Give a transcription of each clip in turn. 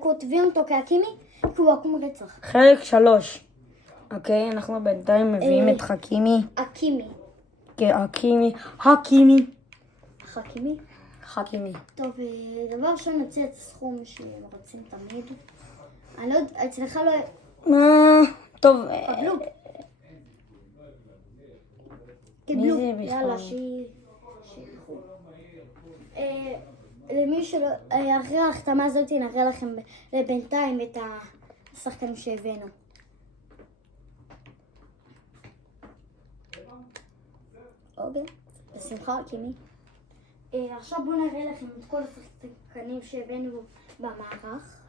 כותבים אותו כאקימי, כי הוא עקום רצח. חלק 3. אוקיי, אנחנו בינתיים מביאים את חכימי. אקימי. כן, חכימי. טוב, דבר ראשון נוציא את הסכום שהם רוצים תמיד. אני לא יודע, אצלך לא... טוב. קיבלו. מי זה בכלל? יאללה, שילכו. למי שלא... אחרי ההחתמה הזאת נראה לכם בינתיים את השחקנים שהבאנו. אוקיי, בשמחה, קימי. עכשיו בואו נראה לכם את כל השחקנים שהבאנו במערך.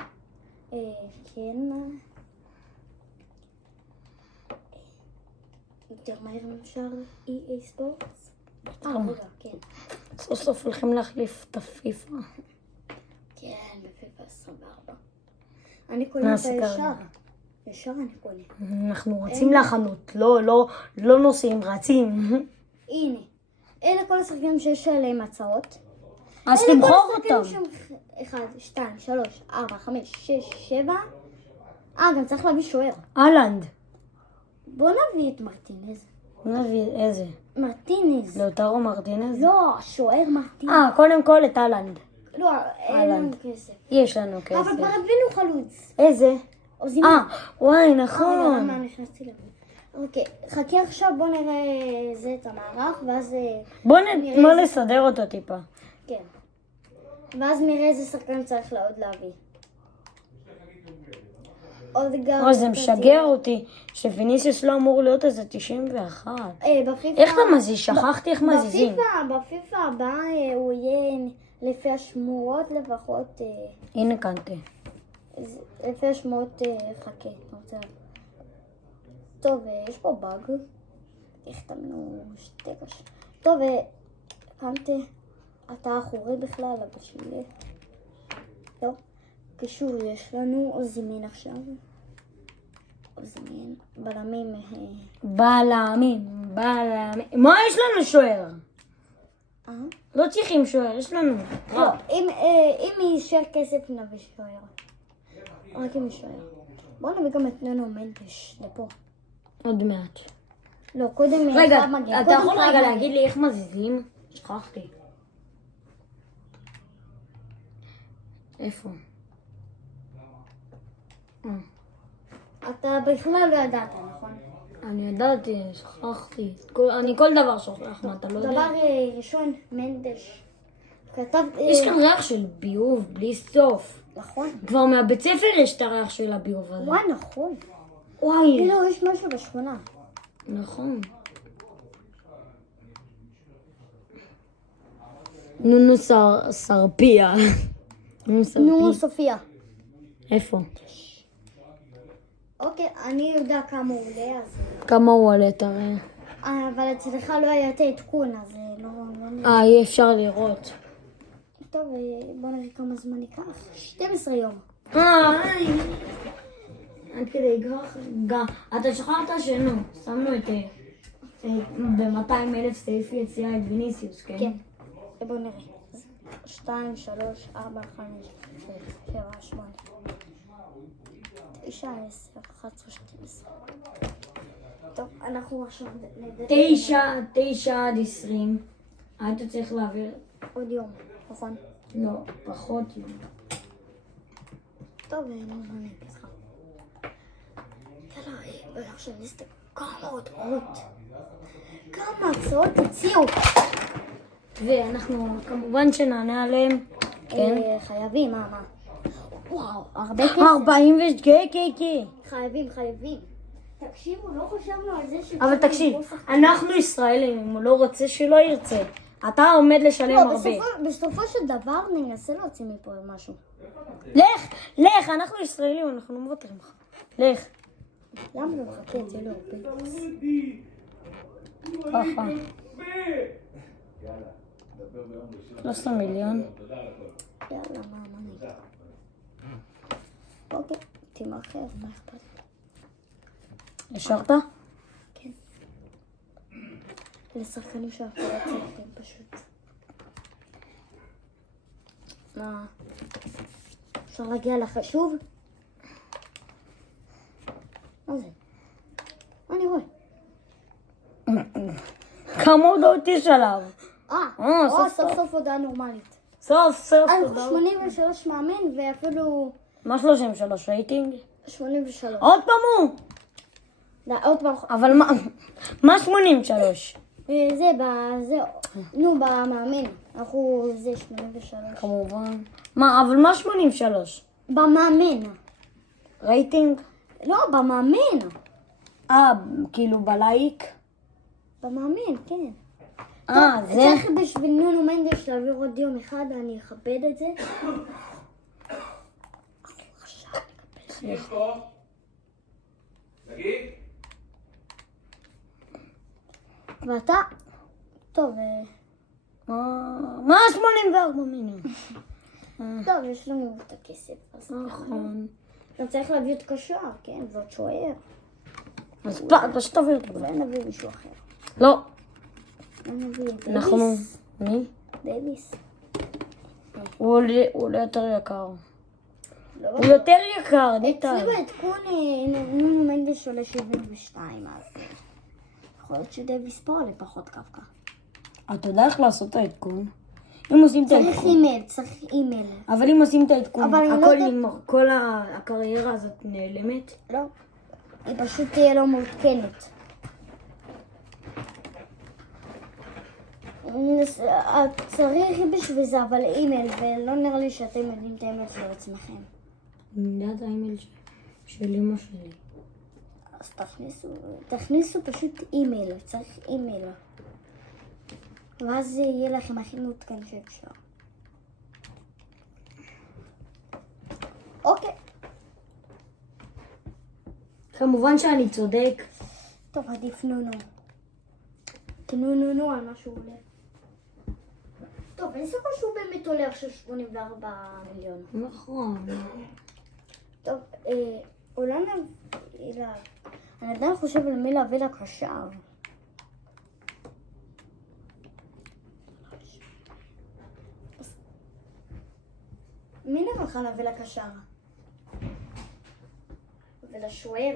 כן. יותר מהר אפשר EA ספורטס? רגע, כן. סוף סוף הולכים להחליף את הפיפה. כן, בפיפה 24. אני קונה את הישר. ישר אני קונה. אנחנו רצים לחנות, לא נוסעים, רצים. הנה, אלה כל השחקנים שיש עליהם הצעות. אז תמחור אותם. 1, 2, 3, 4, 5, 6, 7. גם צריך להביא שוער. אהלנד. בוא נביא את מרטינז. נביא איזה? מרטינז. לאוטרו מרטינז? לא, שוער מרטינז. קודם כל את אהלנד. לא, אין לנו כסף. יש לנו כסף. אבל כבר הבאנו חלוץ. איזה? וואי, נכון. מה נכנסתי לב. אוקיי, חכה עכשיו, בוא נראה זה את המערך, ואז... בוא נסדר אותו טיפה. כן. ואז נראה איזה שחקן צריך עוד להביא. זה משגע אותי שוויניסיוס לא אמור להיות איזה 91. בפיפה... איך אתה מזיז? שכחתי איך מזיזים. בפיפה הבא הוא יהיה לפי השמועות לפחות... הנה קנטה. לפי השמועות חכה. טוב, יש פה באג. החתמנו שתי קש. טוב, קנטה, אתה אחורי בכלל, אבל שלי. לא. קישור יש לנו, זימין עכשיו. זימין, בלמים. מה יש לנו שוער? לא צריכים שוער, יש לנו. לא, אם יישאר כסף נביא שוער. רק אם יישאר. בואו נביא גם את נונו מנדש לפה. עוד מעט. לא, קודם... רגע, אתה יכול רגע להגיד לי איך מזיזים? שכחתי. איפה? אתה בכלל לא ידעת, נכון? אני ידעתי, שכחתי. אני כל דבר שוכח, מה אתה לא יודע? דבר ראשון, מנדש. יש כאן ריח של ביוב, בלי סוף. נכון. כבר מהבית ספר יש את הריח של הביוב הזה. וואי, נכון. וואי. כאילו, יש משהו בשכונה. נכון. נונו סרפיה. נו, סופיה. איפה? אוקיי, אני יודע כמה הוא עולה, אז... כמה הוא עולה, תראה. אבל אצלך לא היה את העדכון, אז לא... אי אפשר לראות. טוב, בוא נראה כמה זמן ייקח. 12 יום. עד כדי אתה שכחת שנו, שמנו את... ב-200,000 סעיף יציאה את ויניסיוס, כן? כן. בוא נראה. 2, 3, 4, 5, 6, 7, 8, 9, 10, 11, 12. טוב, אנחנו עכשיו... 9 עד 20. היית צריך להעביר... עוד יום, נכון? לא, פחות יום. טוב, אני אגיד לך. יאללה, עכשיו נסתם כמה הודעות. כמה הצעות הציעו. ואנחנו כמובן שנענה עליהם. כן. חייבים, מה? וואו, הרבה כסף. 40 חייבים. תקשיבו, לא חשבנו על זה ש... אבל תקשיב, אנחנו ישראלים, אם הוא לא רוצה שלא ירצה. אתה עומד לשלם הרבה. בסופו של דבר ננסה להוציא מפה משהו. לך, אנחנו ישראלים, אנחנו לא מוותרים לך. לך. למה לא מחכה את זה לא הרבה? ככה. 13 מיליון. יאללה, מה נגיד? אוקיי, תימחר, מה אכפת? השארת? כן. לשחקנים שאנחנו לא צריכים פשוט. מה? אפשר להגיע לחשוב? מה זה? מה אני רואה? כמה הודעות יש עליו? סוף סוף הודעה נורמלית. סוף אנחנו הודעות. 83 מאמן ואפילו מה 33 רייטינג? 83. עוד פעם הוא? עוד פעם. אבל מה 83? במאמן. זה 83. כמובן. אבל מה 83? במאמן. רייטינג? לא, במאמן. כאילו בלייק? במאמן, כן. זה? צריך בשביל נונו מנדש להעביר עוד יום אחד, אני אכבד את זה. תגיד. ואתה? טוב, מה 84 מיליון? טוב, יש לנו את הכסף. אז נכון. אתה צריך להביא את קשר, כן? ועוד שוער. אז שתביא אותו. אולי נביא מישהו אחר. לא. נביא את אנחנו... דייוויס. מי? דייוויס. הוא עולה יותר יקר. לא, הוא יותר יקר, ניתן. אצלי בעדכון נונו מנדש עולה 72, אז יכול להיות שדייוויס פה עולה פחות קפקא. אתה יודע איך לעשות את העדכון? אם עושים את העדכון. צריך אימייל. אבל אם עושים את העדכון, אבל אני לא הכל יודעת- נגמר, כל הקריירה הזאת נעלמת. לא. היא פשוט תהיה לא מעודכנת. צריך בשביל זה, אבל אימייל, ולא נראה לי שאתם יודעים את האימייל של עצמכם. אני יודעת האימייל של אמא שלי. אז תכניסו פשוט אימייל, צריך אימייל. ואז זה יהיה לכם הכי מעודכן שאפשר. אוקיי. כמובן שאני צודק. טוב, עדיף נונו. תנו על מה שהוא עולה. טוב, אני סופר שהוא באמת עולה עכשיו 84 מיליון. נכון. טוב, אולי אני עדיין חושב על מי להביא לקשר. מי נראה לך להביא לקשר? ולשוער?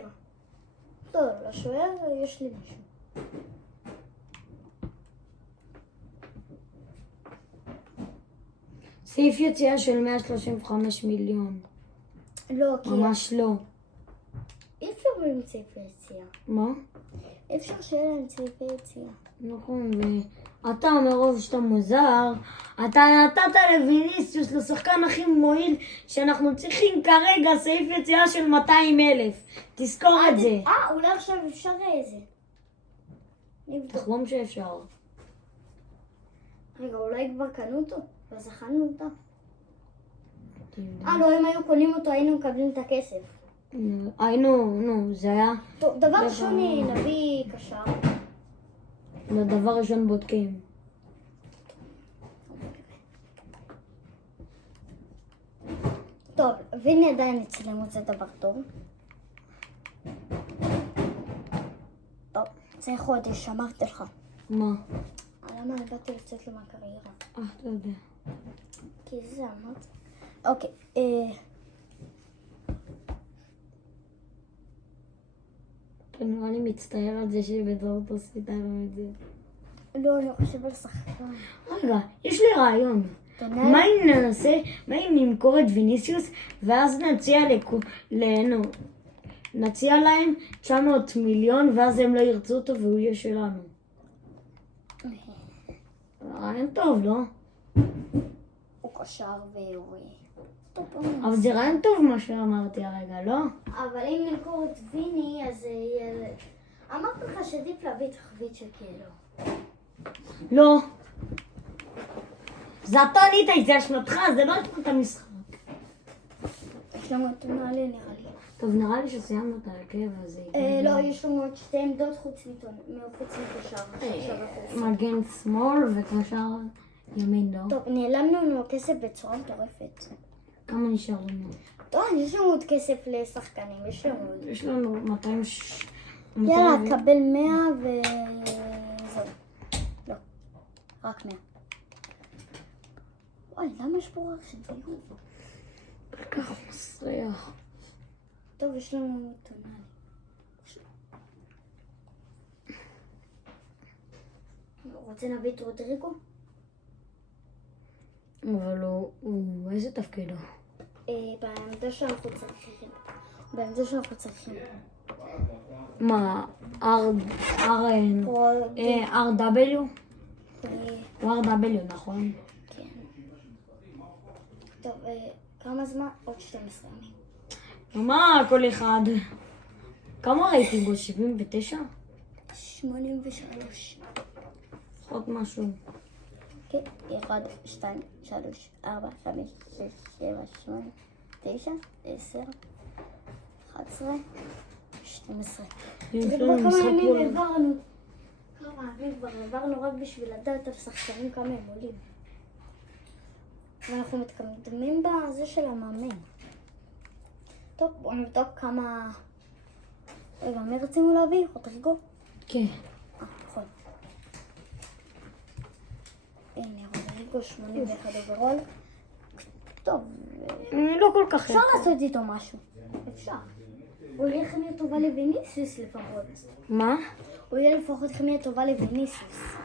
טוב, לשוער יש לי משהו. סעיף יציאה של 135 מיליון. לא, כי ממש לא. אי אפשר עם צעיפי יציאה. מה? אי אפשר שיהיה להם צעיפי יציאה. נכון, ואתה מרוב שאתה מוזר, אתה נתת לויניסיוס, לשחקן הכי מועיל, שאנחנו צריכים כרגע סעיף יציאה של 200,000. תזכור את זה. אולי עכשיו אפשר איזה. תחלום שאפשר. רגע, אולי כבר קנו אותו? ואז אכלנו אותה? לא, אם היו קונים אותו היינו מקבלים את הכסף. זה היה טוב, דבר ראשון נביא קשר. לדבר ראשון בודקים. טוב, ויני עדיין אצלנו, זה דבר טוב. טוב, זה חודש, אמרתי לך. מה? למה באתי לצאת לו מהקריירה? אתה יודע. כי זה אמרת. אוקיי, אתה נראה לי מצטער על זה שבטעות עשית לנו את זה. לא, אני חושב על שחקן. רגע, יש לי רעיון. מה אם נמכור את ויניסיוס ואז נציע להם 900 מיליון ואז הם לא ירצו אותו והוא יהיה שלנו. רעיון טוב, לא? הוא קשר והוא... אבל זה רעיון טוב מה שאמרתי הרגע, לא? אבל אם נמכור את ויני, אז יהיה... אמרתי לך שעדיף להביא את החבית שכאילו. לא. זה אתה ענית את זה אשמתך, זה לא אשמת המשחק. יש לנו את נעלי נראה לי. טוב, נראה לי שסיימנו את ההרכב הזה. לא, יש לנו עוד שתי עמדות חוץ מקשר. מגן שמאל וקשר ימין, לא? טוב, נעלמנו לנו כסף בצורה מטורפת. כמה נשאר לנו? טוב, יש לנו עוד כסף לשחקנים, יש לנו 200... יאללה, קבל 100 וזהו. לא, רק 100. וואי, למה יש פה רק של דיור? ככה מסריח. טוב, יש לנו טונאלי. רוצה נביא את רודריגו? אבל הוא... איזה תפקידו? בעמדה שאנחנו צריכים. בעמדה שאנחנו צריכים. מה? RW? הוא RW, נכון? כן. טוב, כמה זמן? עוד 12 ימים. מה כל אחד? כמה רייטינג בו? 79? 83. עוד משהו. כן, 1, 2, 3, 4, 5, 6, 7, 8, 9, 10, 11, 12. תראו כמה ימים העברנו. כמה ימים כבר העברנו רק בשביל לדעת על שחקנים כמה הם עולים. ואנחנו מתקדמים בזה של המאמן. טוב, בואו נבדוק כמה... רגע, מי רצינו להביא? רודריגו? כן. נכון. הנה, רודריגו 81 אוברול. טוב, לא כל כך... אפשר לעשות איתו משהו. אפשר. הוא יהיה כימיה טובה לויניסיוס לפחות. מה? הוא יהיה לפחות כימיה טובה לויניסיוס.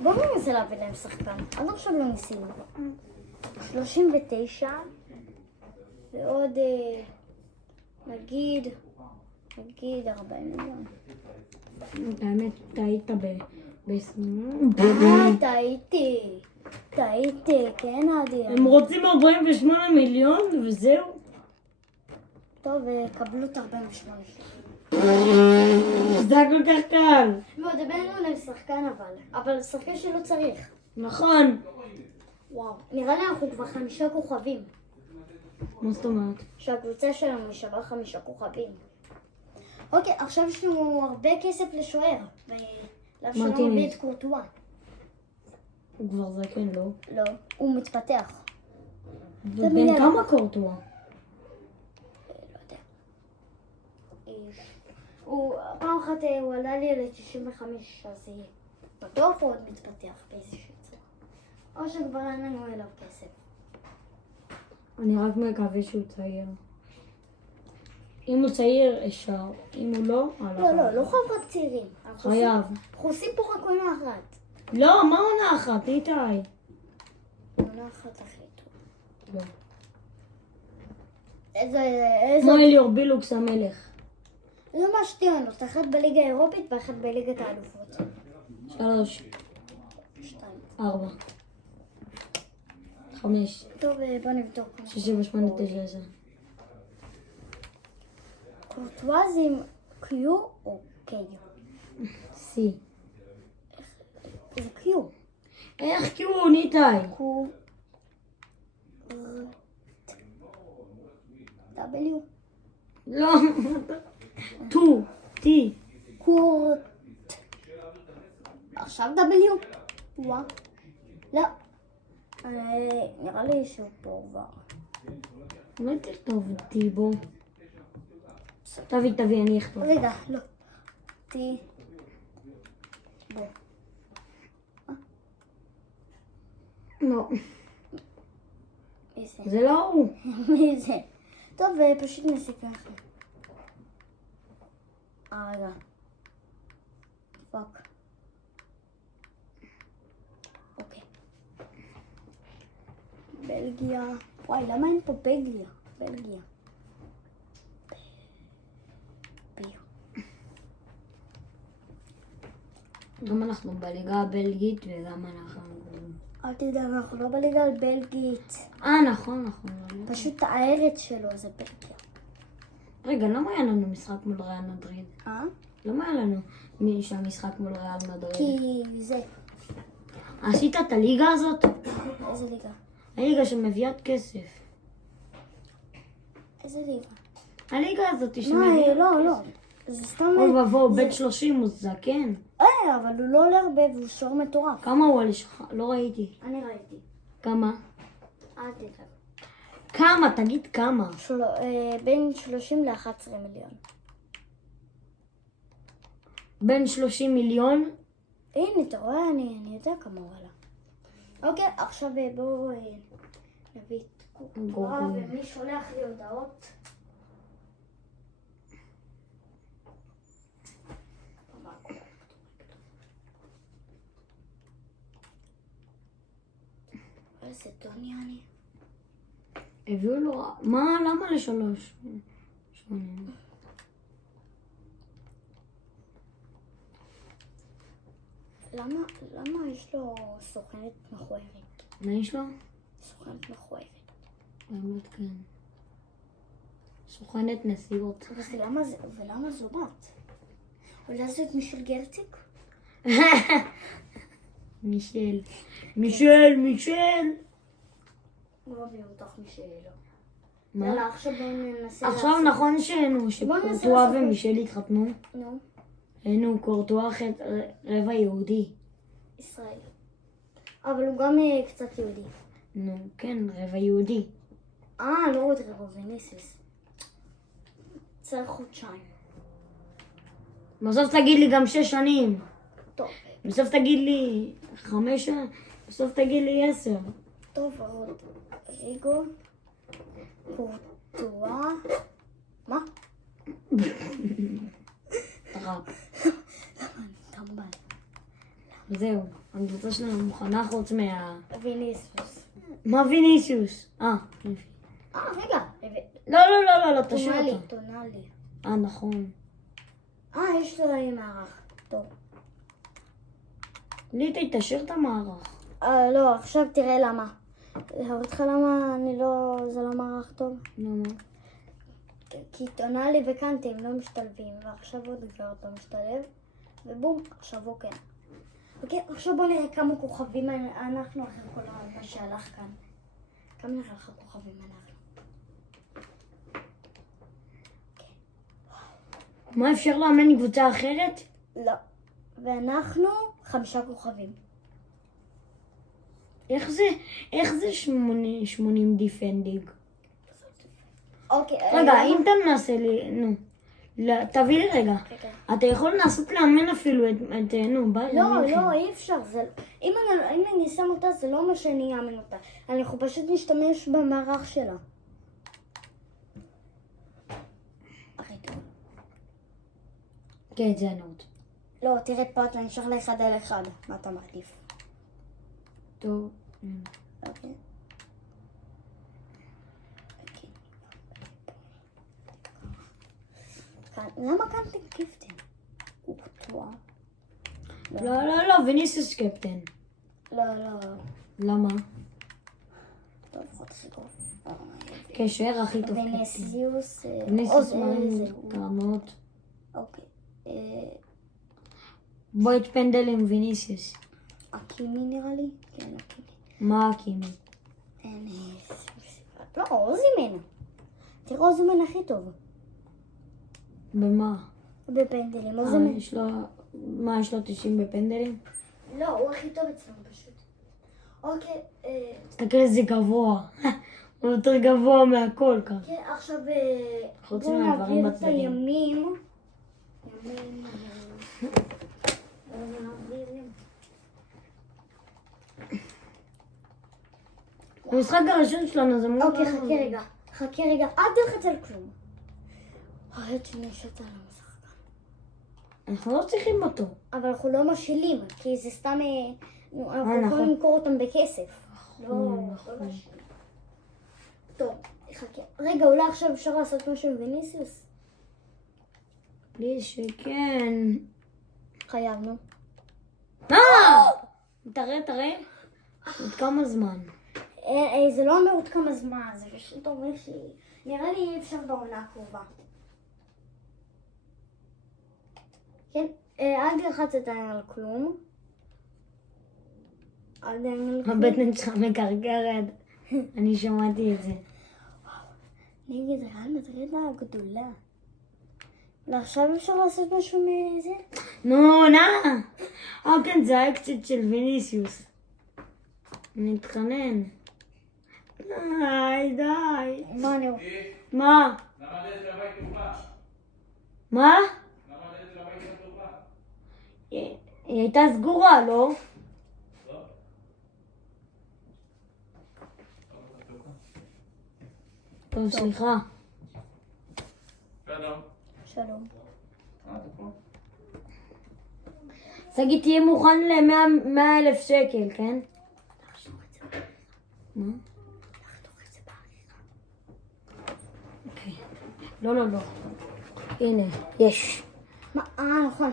בואו ננסה להביא להם שחקן. עד עכשיו לא ניסינו. 39 ועוד נגיד 40 מיליון. האמת, טעית טעיתי, כן עדי. הם רוצים 48 מיליון וזהו? טוב, קבלו את 48. זה היה כל כך קל. לא, דברנו להם שחקן אבל שחקן שלא צריך. נכון. וואו, נראה לי אנחנו כבר 5 כוכבים. מה זאת אומרת? שהקבוצה שלנו שווה 5 כוכבים. אוקיי, עכשיו יש לנו הרבה כסף לשוער. ולאף שלנו מביא את קורטואה. הוא כבר זקן, לא? לא, הוא מתפתח. ובן כמה קורטואה? לא יודע. פעם אחת הוא עלה לי ל-95, אז בטוח הוא עוד מתפתח באיזושהי צורה. או שכבר אין לנו אליו כסף. אני רק מקווה שהוא צעיר. אם הוא צעיר, אפשר. אם הוא לא, לא חייב רק צעירים. חייב. אנחנו עושים פה רק עונה אחת. לא, מה עונה אחת? איתי. עונה אחת הכי טוב. לא. איזה... כמו אליאור בילוקס המלך. זה מה שתי עונות, אחת בליגה האירופית ואחת בליגת האלופות. 3, 2. 4, 5, טוב, בוא נבדוק. 6, 7, 8, 9, 10. קורטואה זה עם Q או K? C. זה Q. איך קיו, ניתאי? Q. W. לא. 2, T. קורט. עכשיו W. וואה. לא. נראה לי שהוא פה כבר. אולי תכתוב טיבו. תביא, אני אכתוב. רגע, לא. T. בוא. לא. מי זה? זה לא הוא. מי זה? טוב, פשוט נסיקה אחרי. רגע. פאק. אוקיי. בלגיה. וואי, למה אין פה בלגיה? בלגיה. גם אנחנו בליגה הבלגית וגם אנחנו... אל תדאג, אנחנו לא בליגה הבלגית. נכון. פשוט הארץ שלו זה בלגיה. רגע, למה היה לנו משחק מול ריאל מדריד? למה היה לנו משחק מול ריאל מדריד? כי זה. עשית את הליגה הזאת? איזה ליגה? הליגה שמביאת כסף. איזה ליגה? הליגה הזאת מה, שמביאה... לא. זה סתם... אוי ובוא, בן 30 הוא זקן. אבל הוא לא עולה הרבה והוא שור מטורף. כמה הוא עלה שלך? לא ראיתי. אני ראיתי. כמה? אל תדאג. כמה? תגיד כמה. בין 30 ל-11 מיליון. בין 30 מיליון? הנה, אתה רואה? אני יודע כמה הוא עלה. אוקיי, עכשיו בואו נביא את גורגון. ומי שולח לי הודעות? איזה טוני אני. הביאו לו... מה? למה לשלוש? 8. למה יש לו סוכנת מכוערת? מה יש לו? סוכנת מכוערת. באמת כן. סוכנת נסיעות. ולמה זו בת? אולי זאת מישל גרציק? מישל. לא אוהבים אותך מישל. מה? יאללה, עכשיו בואו ננסה עכשיו נכון שקורטואה ומישל התחתנו. נו, קורטואה רבע יהודי. ישראל. אבל הוא גם קצת יהודי. נו, כן, רבע יהודי. לא רודריגו, ויניסיוס. צריך חודשיים. בסוף תגיד לי גם 6 שנים. טוב. בסוף תגיד לי 5 שנים. בסוף תגיד לי 10. טוב, רודריגו, קורטואה, מה? טמבל. זהו, הקבוצה שלנו מוכנה חוץ ויניסיוס. מה ויניסיוס? רגע. לא, תשאיר אותה. טונאלי. נכון. יש לי מערך. טוב. ליטי, תשאיר את המערך. לא, עכשיו תראה למה. להראות לך למה זה לא מערך טוב? נו, מה? כי טונאלי וקנטי הם לא משתלבים, ועכשיו עוד כבר לא משתלב, ובום, עכשיו הוא כן. אוקיי, עכשיו בוא נראה כמה כוכבים אנחנו אחרי כל מה שהלך כאן. כמה נראה לך כוכבים אנחנו? מה, אפשר לאמן קבוצה אחרת? לא. ואנחנו 5 כוכבים. איך זה 80 דיפנדינג? אוקיי. רגע, אם אתה מנסה לי, נו. תביא לי רגע. אתה יכול לנסות לאמן אפילו את ביי. לא, אי אפשר. אם אני שם אותה, זה לא אומר שאני אאמן אותה. אנחנו פשוט נשתמש במערך שלה. כן, זה הנאות. לא, תראה פה, אתה נשאר לאחד על אחד. מה אתה מעדיף? טוב. אוקיי. למה קנטי קפטן? הוא קטוע. לא, ויניסיוס קפטן. לא. למה? טוב, חודשיקו. כשוער הכי טוב קפטן. ויניסיוס... ויניסיוס קרנות. אוקיי. בואי את פנדל עם ויניסיוס. אקימי נראה לי? כן, אקימי. מה אקימי? לא, אוזימן. תראה אוזימן הכי טוב. במה? בפנדלים, אוזימן. יש לו 90 בפנדלים? לא, הוא הכי טוב אצלנו פשוט. אוקיי. תסתכל איזה גבוה. הוא יותר גבוה מהכל כאן. כן, עכשיו חוץ בואו מהדברים נעביר את בצדדים. הימים. המשחק הראשון שלנו זה מאוד... אוקיי, חכה רגע, אל תלחץ על כלום. הרד שנשת על המשחק. אנחנו לא צריכים אותו. אבל אנחנו לא משאילים, כי זה סתם... אנחנו נכון. יכולים למכור אותם בכסף. נכון. טוב, חכה. רגע, אולי עכשיו אפשר לעשות משהו עם ויניסיוס? לי שכן. חייבנו. תראה. עוד כמה זמן. זה לא אומר עוד כמה זמן, זה פשוט אומר נראה לי אי אפשר בעונה הקרובה. כן, אל תלחץ עדיין על כלום. הבטן שלך מקרקרת. אני שמעתי את זה. נגד ריאל מדריד הגדולה. ועכשיו אפשר לעשות משהו מזה? נו, כן, זה האקציט של ויניסיוס. נתחנן. די. מה אני רואה? מה? למה הדלת של הבית פתוחה? מה? למה הדלת של הבית פתוחה? היא הייתה סגורה, לא? לא? טוב, סליחה. שלום. שלום. אתה פה? שגיא, תהיה מוכן ל-100,000 שקל, כן? מה? אוקיי. לא. הנה, יש. מה? נכון.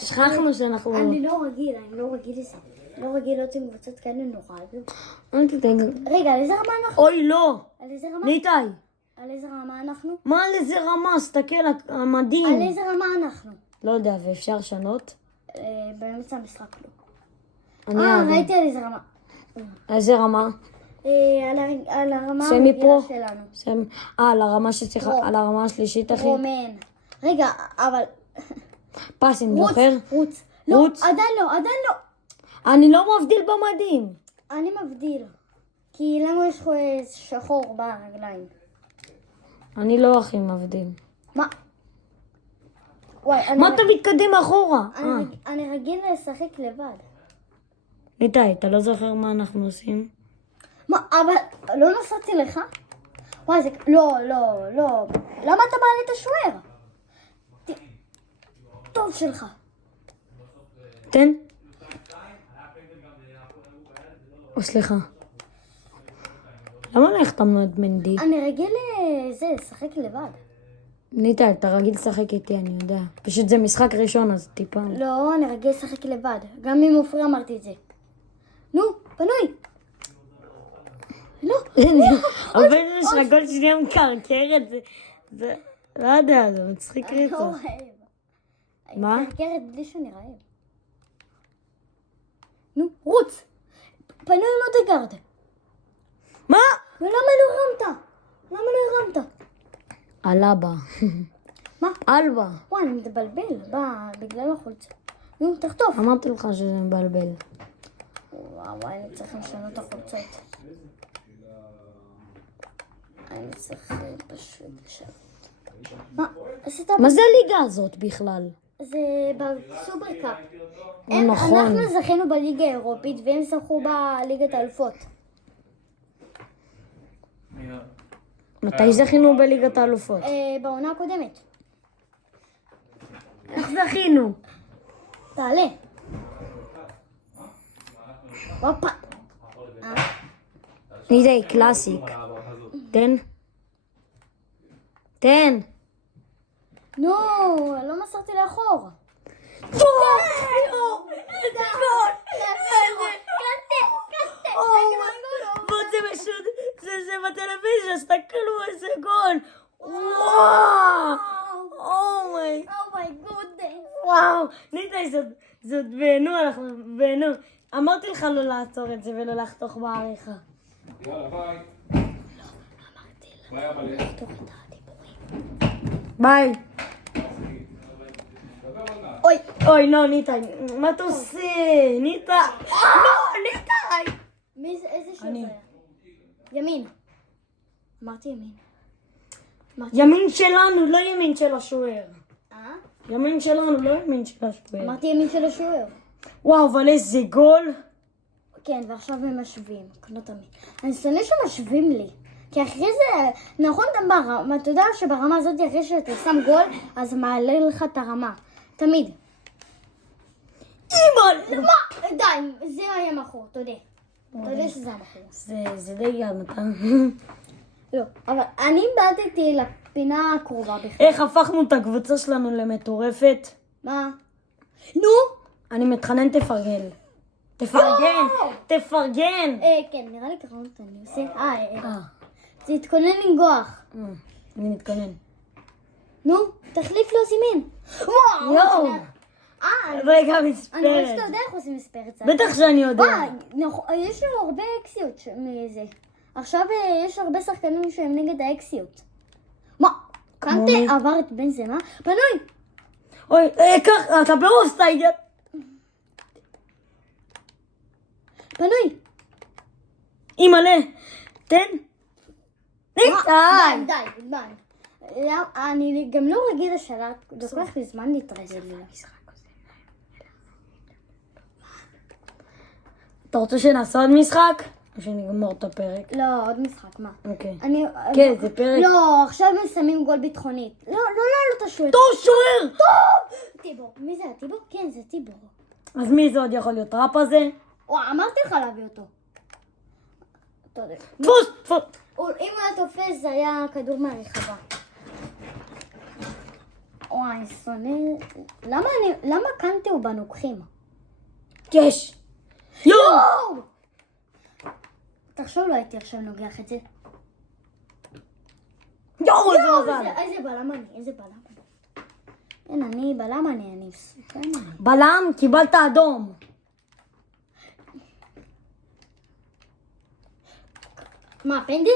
שכחנו שאנחנו... אני לא רגיל לזה. לא רגיל להיות עם קבוצות כאלה נורא. אל תדאג. רגע, על איזה רמה אנחנו? אוי, לא! על איזה רמה? ניתאי, על איזה רמה אנחנו? מה על איזה רמה? סתכל, על המדהים. איזה רמה אנחנו? לא יודע, ואפשר לשנות? באמצע המשחק לא. אני אעבור. ראיתי על איזה רמה. איזה רמה? על הרמה שמי-פרו? הרגילה שלנו. על הרמה שצריכה, פרו. על הרמה השלישית, אחי. רומן. רגע, אבל... פסים, זוכר? רוץ. לא, רוץ. עדיין לא. אני לא מבדיל במדים. אני מבדיל. כי לנו יש שחור ברגליים. אני לא הכי מבדיל. מה? וואי, מה אתה מתקדם אחורה? אני רגיל לשחק לבד. ניתאי, אתה לא זוכר מה אנחנו עושים? מה, אבל לא נסעתי לך? וואי, זה... לא. למה אתה מעלה את השוער? טוב שלך. תן. או סליחה. למה לא החתמנו את מנדי? אני רגיל לשחק לבד. ניתאי, אתה רגיל לשחק איתי, אני יודע. פשוט זה משחק ראשון, אז טיפה. לא, אני רגיל לשחק לבד. גם אם מופרע אמרתי את זה. נו, פנוי. לא. אבל זה שהגול שלי מקרקרת, זה... לא יודע, זה מצחיק אני רצח. לא רעב. מה? אני מקרקרת בלי שאני רעב. נו, רוץ. פנוי עם אודגרד. מה? ולמה לא הרמת? למה לא הרמת? אלבה. מה? אלבה. וואי, אני מתבלבל. בגלל החולצה. נו, תחטוף. אמרתי לך שזה מבלבל. וואי, אני צריך לשנות את החולצות. אני צריך פשוט לשנות. מה? עשית... מה זה הליגה הזאת בכלל? זה בסופרקאפ. נכון. אנחנו זכינו בליגה האירופית והם זכו בליגת האלופות. מתי זכינו בליגת האלופות? בעונה הקודמת. איך זכינו? תעלה. הופה. ניתאי, קלאסיק. תן. תן. נו, לא מסרתי לאחור. זה פשוט, זה בטלוויזיה, תסתכלו איזה גול. וואו. אומי. וואו. ניתאי, זאת בענו, אנחנו בענו. אמרתי לך לא לעצור את זה ולא לחתוך בעריכה. יאללה, ביי. ביי, אבל... ביי. אוי. אוי, לא, ניתאי. מה אתה עושה? ניתאי. לא, ניתאי. איזה שוב אני. היה? ימין. אמרתי ימין. ימין שלנו, לא ימין של השוער. אה? ימין שלנו, לא ימין של השוער. אמרתי ימין של השוער. וואו, אבל איזה גול. כן, ועכשיו הם משווים. כמו תמיד. אני שונא שמשווים לי. כי אחרי זה, נכון, אתה יודע שברמה הזאת אחרי שאתה שם גול, אז מעלה לך את הרמה. תמיד. אימא! מה? די, זה היה מכור, תודה. תודה שזה היה מכור. זה די גם אתה. לא, אבל אני באתי לפינה הקרובה בכלל. איך הפכנו את הקבוצה שלנו למטורפת? מה? נו? אני מתחנן, תפרגן. תפרגן! תפרגן! כן, נראה לי ככה אני עושה. זה התכונן לנגוח. אני מתכונן. נו, תחליף לו סימין. וואו! יואו! רגע, אני חושבת מספרת. שאתה יודע איך עושים מספרת. בטח שאני יודע. יש לנו הרבה אקסיות מזה. עכשיו יש הרבה שחקנים שהם נגד האקסיות. מה? קנטה עבר את בן זמה? פנוי! אוי, ככה, אתה באופסייד. פנוי! אימא'לה, תן. די. די. אני גם לא רגיל לשלט, לוקח לי זמן להתרזל לי. אתה רוצה שנעשה עוד משחק? או שנגמור את הפרק? לא, עוד משחק, מה? אוקיי. כן, זה פרק. לא, עכשיו מסיימים גול ביטחונית. לא את השוער. טוב, שוער! טיבור. מי זה הטיבור? כן, זה טיבור. אז מי זה עוד יכול להיות? ראפ הזה? אמרתי לך להביא אותו. תודה. תפוס! אם הוא היה תופס זה היה כדור מהרחבה. וואי, שונא... למה קנטה הוא בנוקחים? יש! יואו! תחשוב לא הייתי עכשיו נוגח את זה. יואו, איזה מזל! איזה בלם אני. אין, אני בלם אני מסוכן. בלם, קיבלת אדום. מה, פנדל?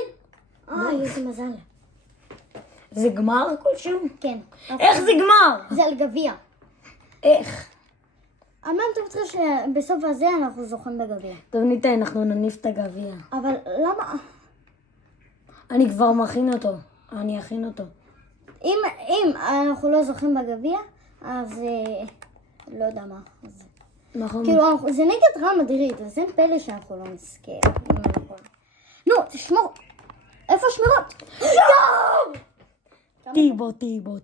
איזה מזל. זה גמר כלשהו? כן. איך זה גמר? זה על גביע. איך? אמרנו טוב שבסוף הזה אנחנו זוכים בגביע. טוב, ניתן, אנחנו נניף את הגביע. אבל למה? אני כבר מכין אותו. אני אכין אותו. אם אנחנו לא זוכים בגביע, אז לא יודע מה. נכון. כאילו, זה נגד רעל מדריד, אז אין פלא שאנחנו לא נזכה. נו, תשמור. איפה השמירות? טיבו.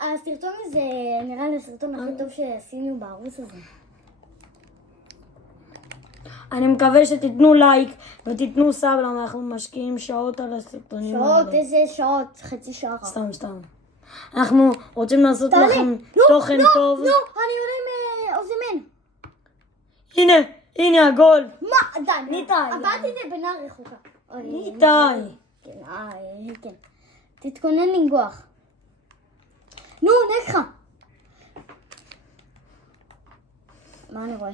הסרטון הזה נראה לי הסרטון הכי טוב שעשינו בערוץ הזה. אני מקווה שתיתנו לייק ותיתנו סאב, למה אנחנו משקיעים שעות על הסרטונים האלה. שעות, איזה שעות? חצי שעה. סתם. אנחנו רוצים לעשות לכם תוכן טוב. נו, אני עולה עם אוזימן. הנה הגול. מה? די. ניתאי. עבדתי את זה בנער רחוקה. ניתאי. כן. תתכונן לנגוח. נו, נקחה. מה אני רואה?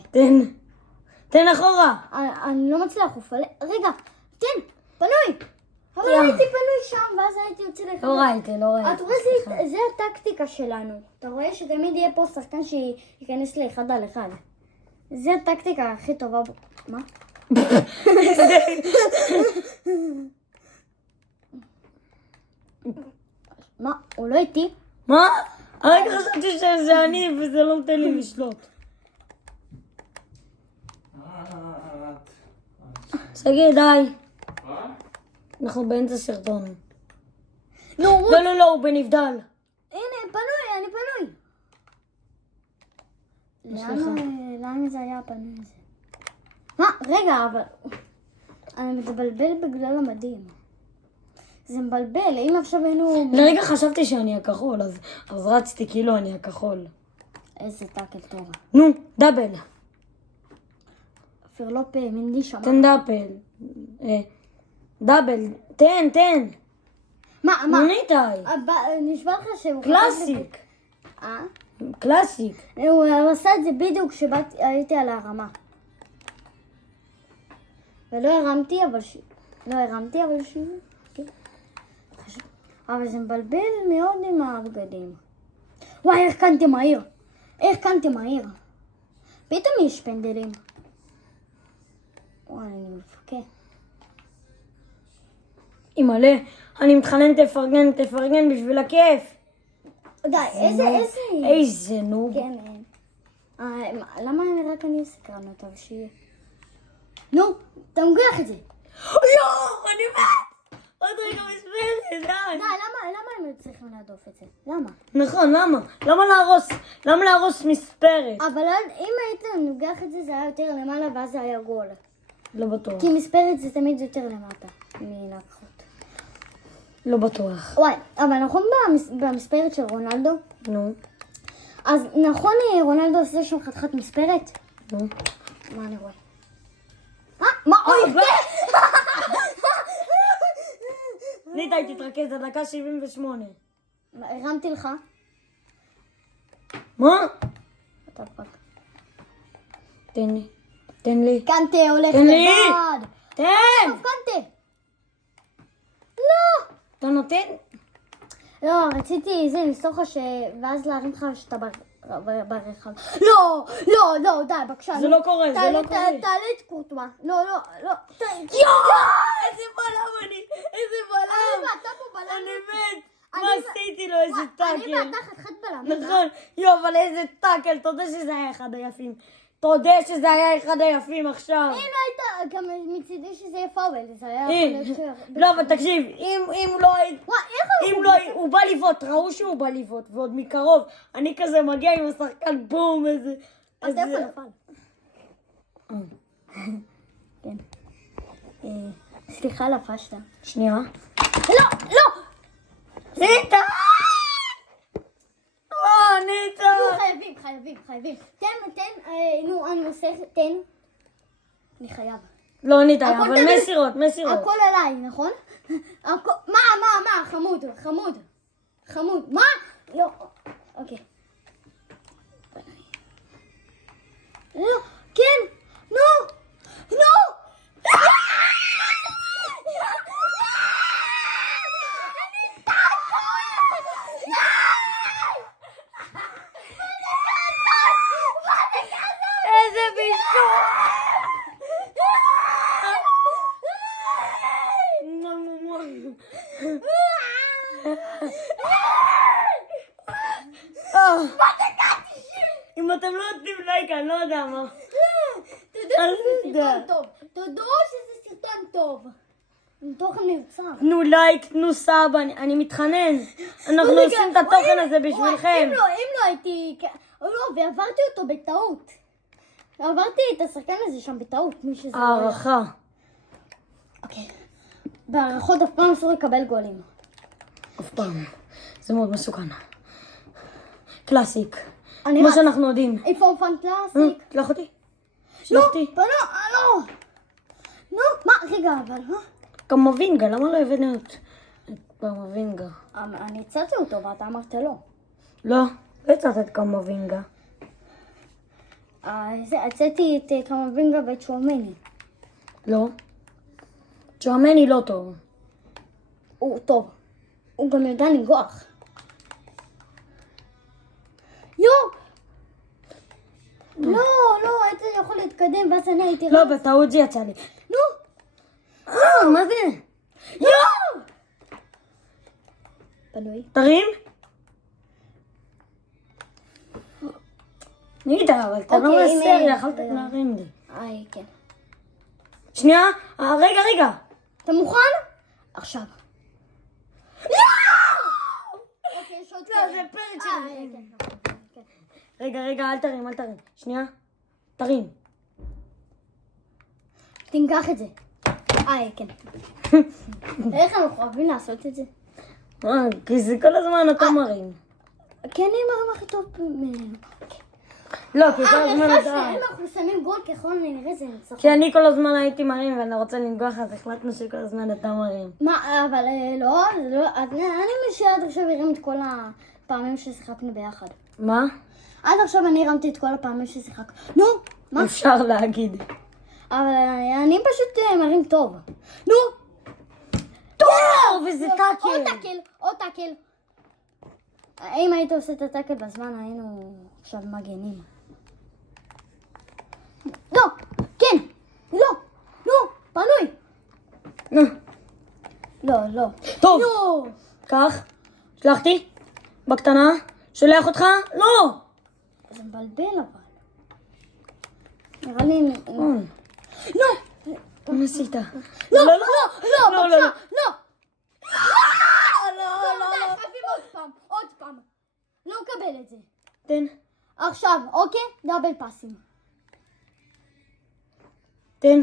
תן אחורה. אני לא מצליח, רגע, תן, פנוי. אבל הייתי פנוי שם, ואז הייתי יוצא לך. לא ראיתי. אתה רואה, זה הטקטיקה שלנו. אתה רואה שתמיד יהיה פה שחקן שייכנס לאחד על אחד. זה הטקטיקה הכי טובה. מה? מה? הוא לא איתי? מה? הרגע חשבתי שזה אני וזה לא נותן לי לשלוט. שגיא, די. אנחנו באמצע סרטון. לא, הוא בנבדל. הנה, פנוי, אני פנוי. למה זה היה הפנוי הזה? מה? רגע, אבל... אני מתבלבל בגלל המדים. זה מבלבל, אם עכשיו היינו... לרגע חשבתי שאני הכחול, אז רצתי כאילו אני הכחול. איזה טאקל טוב. נו, דאבל. פירלופ מנדי שם. תן דאבל. דאבל, תן. מה? ניתאי. נשבע לך שהוא... קלאסיק. קלאסיק. הוא עשה את זה בדיוק כשהייתי על הרמה. ולא הרמתי, אבל כן. אבל זה מבלבל מאוד עם הבגדים. וואי, איך קנתי מהיר. פתאום יש פנדלים. וואי, אני מפקה. אימא'לה, אני מתחנן תפרגן בשביל הכיף. די, איזה נוב. כן, למה רק אני סקרן אותה ושיהיה? נו, תמגח את זה. אני מת! עוד רגע מספרת, די. למה הם צריכים להדוף את זה? למה? נכון, למה? למה להרוס מספרת? אבל אם היית נוגח את זה, זה היה יותר למעלה ואז זה היה גול. לא בטוח. כי מספרת זה תמיד יותר למטה מנקחות. לא בטוח. וואי, אבל נכון במספרת של רונלדו? נו. אז נכון רונלדו עושה שם חתיכת מספרת? נו. מה אני רואה? מה? אוי! ניתאי, תתרכז, הדקה 78. הרמתי לך? מה? אתה פק. תן לי. קנטה הולך תן לי! לבד. תן! טוב, קנטה. לא! אתה נותן? לא, רציתי זה למסור לך ואז להרים לך שאתה ברחב. לא, די, בבקשה. זה לא קורה. תעלה את קורטואה. לא. איזה בלם אני! איזה בלם! אתה פה בלם. אני מת! מה עשיתי לו? איזה אני טאקל. ואתה חתיכת בלם. נכון. אבל איזה טאקל. אתה יודע שזה היה אחד היפים. תודה שזה היה אחד היפים עכשיו. אם לא היית, גם מצידי שזה יהיה פאבל, זה היה יכול להיות... לא, אבל תקשיב, אם לא היית... וואי, איך אם לא, הוא בא לבעוט, ראו שהוא בא לבעוט, ועוד מקרוב. אני כזה מגיע עם השחקן, בום, איזה... אז איפה נפל? כן. סליחה, לפשת. שנייה. לא, לא! ניטה! ניטה! חייבים. תן, נו, אני מוסך, תן. אני חייב. לא ניטה, הכל אבל תלוי. מסירות. הכל עליי, נכון? מה? חמוד. מה? לא. אוקיי. לא, כן. נו. איזה בישול! אם אתם לא נותנים לייק, אני לא יודע מה. תודו שזה סרטון טוב. עם תוכן מיוצר. תנו לייק, תנו סאב, אני מתחנן. אנחנו עושים את התוכן הזה בשבילכם. אם לא הייתי... לא, ועברתי אותו בטעות. עברתי את השחקן הזה שם בטעות, מי שזה... הערכה. אוקיי. בהערכות אף פעם אסור לקבל גולים. אף פעם. זה מאוד מסוכן. קלאסיק. אני כמו רץ. שאנחנו יודעים. איפה פן קלאסיק? שלח אותי. לא, שלח אותי. לא. נו, מה? רגע, אבל מה? קמבינגה, למה לא הבאנו את קמבינגה? אני הצעתי אותו ואתה אמרת לא. לא, לא הצעת את קמבינגה. הצעתי את קמבינגה ואת שואמני. לא. צ'ואמני לא טוב. הוא טוב. הוא גם יודע לנגוח. לא, הייתי יכול להתקדם ואז אני הייתי... לא, בטעות זה יצא לי. נו! מה זה? פנוי. תרים? נידה, אבל אתה לא אוקיי, מסר, הנה. יכולת להרים לי. כן. שנייה, רגע. אתה מוכן? עכשיו. אוקיי, יש עוד לא, זה פרק שלי. רגע, אל תרים. שנייה. תרים. תנגח את זה. כן. איך אנחנו אוהבים לעשות את זה? כי זה כל הזמן אתה מרים. כן, אני מרים הכי טוב ממנו. לא, כי כל הזמן אתה... אם אנחנו שמים גול ככל הנראה זה ניצחון. כי אני כל הזמן הייתי מרים ואני רוצה לנגוח, אז החלטנו שכל הזמן אתה מרים. מה, אבל לא, אני שעד עכשיו הרים את כל הפעמים ששיחקנו ביחד. מה? עד עכשיו אני הרמתי את כל הפעמים ששיחקנו. נו, מה? אפשר להגיד. אבל אני פשוט מרים טוב. נו! טוב, וזה טאקל. עוד טאקל. אם היית עושה את הטאקל בזמן היינו עכשיו מגנים. לא, כן, לא, פנוי. לא. טוב, לא. קח, שלחתי, בקטנה, שולח אותך, לא. זה מבלבל אבל. נראה לי... לא. מה עשית? לא, בבקשה, לא. חייבים עוד פעם. לא מקבל את זה. תן. עכשיו, אוקיי? דאבל פאסים. תן.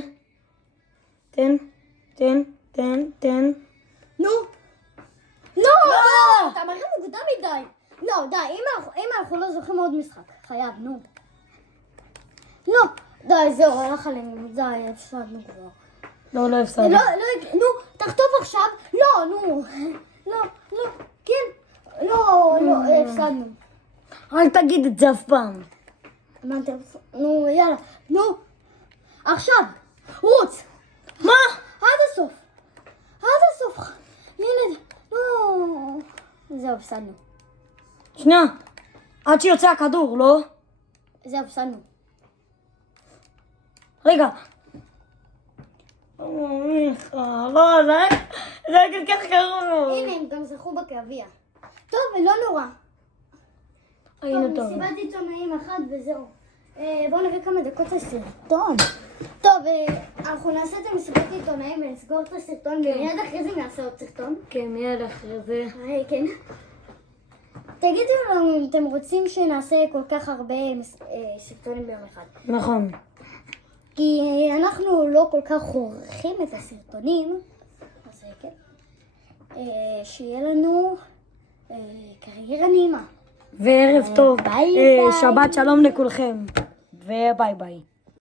נו. לא! אתה מרים מוקדם מדי. לא, די, אם אנחנו לא זוכים עוד משחק. חייב, נו. לא. די, זהו, הלך עלינו. די, הפסדנו כבר. לא הפסדנו. נו, תכתוב עכשיו. לא, כן. לא, הפסדנו. אל תגיד את זה אף פעם. נו, יאללה. נו. עכשיו. רוץ. מה? עד הסוף. ילד. נו. זהו, הפסדנו. שנייה. עד שיוצא הכדור, לא? זהו, הפסדנו. רגע. לא, זה היה כל כך קרוב. הנה, הם גם זכו בגביע. טוב, לא נורא. היינו טוב. מסיבת עיתונאים אחת וזהו. בואו נראה כמה דקות לסרטון. טוב, אנחנו נעשה את המסיבת עיתונאים ונסגור את הסרטון, ומיד אחרי זה נעשה עוד סרטון. כן, מיד אחרי זה. כן. תגידו לנו אם אתם רוצים שנעשה כל כך הרבה סרטונים ביום אחד. נכון. כי אנחנו לא כל כך עורכים את הסרטונים, אז כן. שיהיה לנו קריירה נעימה. וערב טוב. ביי ביי. שבת שלום לכולכם. וביי ביי.